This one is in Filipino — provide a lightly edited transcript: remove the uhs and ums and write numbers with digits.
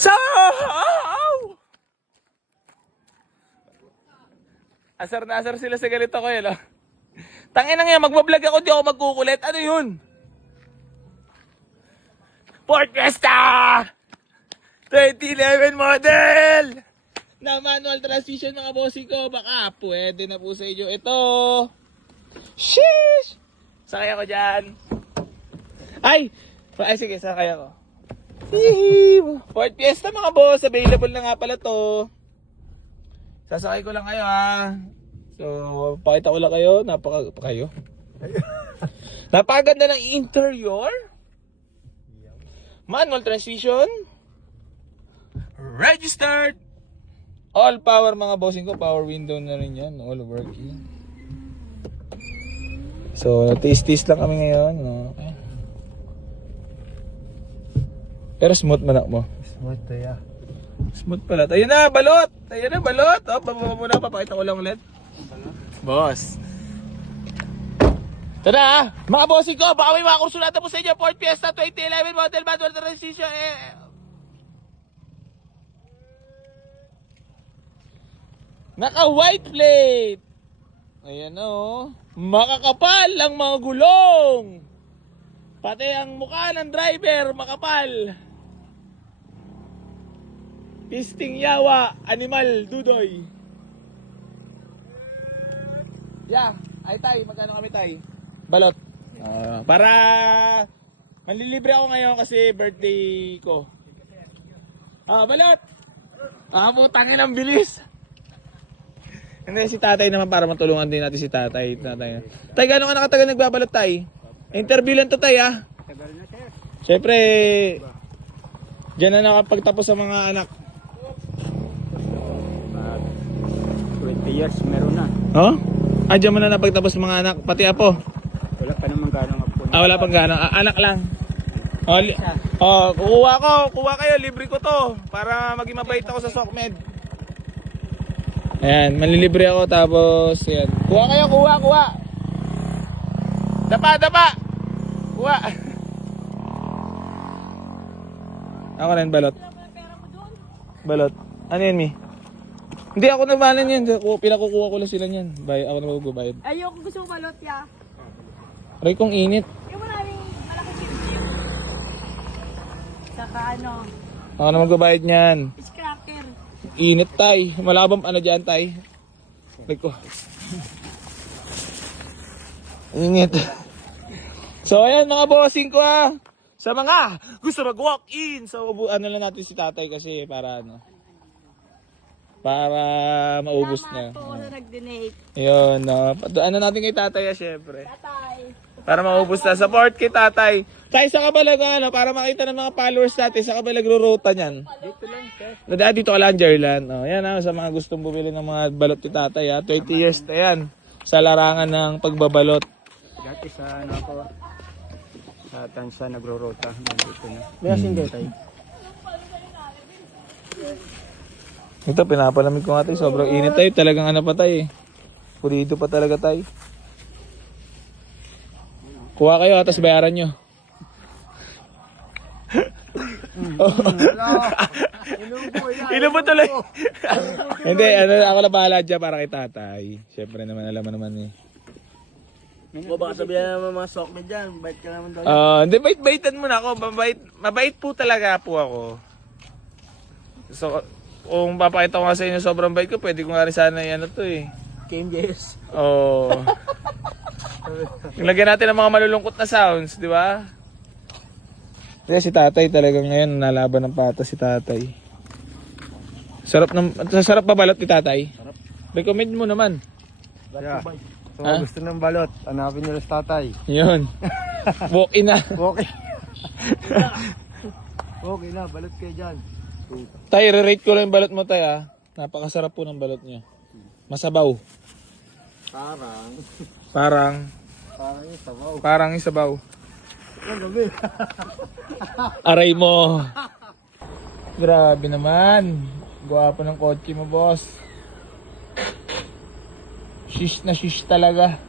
So! Asar na asar sila sa ganito ko yun. Tangina nga, magbablog ako, di ako magkukulit. Ano yun? Ford Fiesta! 2011 model! Na manual transmission mga bossing ko. Baka pwede na po sa inyo ito. Sheesh! Sakay ako dyan. Ay, sige, sakay ako. Ford Fiesta mga boss. Available na nga pala to. Sasakay ko lang kayo ha. So, pakita ko lang kayo. Napakaganda ng interior. Manual transmission. Registered. All power mga bossing ko. Power window na rin yan. All working. So, taste lang kami ngayon. Okay. Pero smooth manak mo. Smooth to ya. Smooth pala. Tayo na, balot! Tayo na, balot! O, bababa muna, papakita ko lang ulit. Boss. Tada ha! Mga bossing ko, baka may mga kursunata po sa inyo. Ford Fiesta 2011 model manual transmission. Naka white plate. Ayan o. Makakapal ang mga gulong. Pati ang mukha ng driver, makapal. Pisting yawa, animal, dudoy. Yeah, ay tay, magkano kami tay? Balot. Para manlilibre ako ngayon kasi birthday ko. Balot. Putangin ang bilis. Hindi si tatay naman para matulungan din natin si tatay. Tay, gano'n ka nakatagal nagbabalot tay? Interview lang to tay ha. Tagal na sir. Siyempre, dyan na nakapagtapos sa mga anak. 20 years meron na. Oh? Dyan mo na napagtapos sa mga anak, pati apo. Wala pa naman gano'ng apo. Wala pang gano'n. Anak lang. Kuha kayo, libre ko to. Para maging mabait ako sa SOCMED. Ayan, manlilibre ako tapos, yan. Kuha kayo, kuha. Dapa. Kuha. Ako rin, balot. Balot. Ano yan, Mi? Hindi ako nabalan yan. Pinakukuha ko lang sila yan. Ako na magbabayad. Ayoko, gusto ko balot ya. Aray kong init. Yung maraming malaki chip. Saka ano, Ako na magbabayad niyan. scracker. Init tay. Malabang ano dyan tay. Like ko. Init. So ayan mga bossing ko ha. Sa mga gusto mag-walk in. So ano lang natin si tatay kasi para ano. Para maubos na. Salamat po sa nag-donate. Yun. Ano natin kay tatay syempre. Tatay. Para maubos na. Support kay tatay. Tay, sa kabalag para makita ng mga followers natin, sa kabalag ruruta niyan. Dito lang sir. Dito ka lang, Jerlan. Yan sa mga gustong bumili ng mga balot ni tatay. 30 years na yan. Sa larangan ng pagbabalot. Dati sa ano ako. Sa Tansa nagro-rota. Nandito na. Biyasin kayo tayo. Ito, pinapalamig ko nga tayo. Sobrang init tayo. Talagang ano pa tayo. Pulido pa talaga tayo. Kuha kayo, tapos bayaran nyo. Inubo tuloy. Hindi, ako na bahala dyan para kay tatay. Siyempre naman, alam mo naman eh. Baka sabihan naman mga sokme dyan. Bait ka naman daw. Hindi, bait-baitan mo na ako. Mabait po talaga po ako. So, kung papakita ko nga sa inyo sobrang bait ko, pwede ko nga rin sana yan to eh. KMJS. Oo. Lagyan natin ng mga malulungkot na sounds, di ba? Kasi si tatay talagang ngayon nalaban ng pata si tatay. Sarap ba balot ni tatay? Sarap. Recommend mo naman. Yeah. So, Ha? gusto ng balot. Hanapin nyo sa tatay. Yun. Walk in na. Okay. Okay na, balot kayo dyan. Tay, re-rate ko lang yung balot mo tay ah. Napakasarap po ng balot niya. Masabaw. Parang Parang yung sabaw. Parang isabaw. Ang gabi. Aray mo. Grabe naman. Gwapo ng kotse mo, boss. Shish na shish talaga.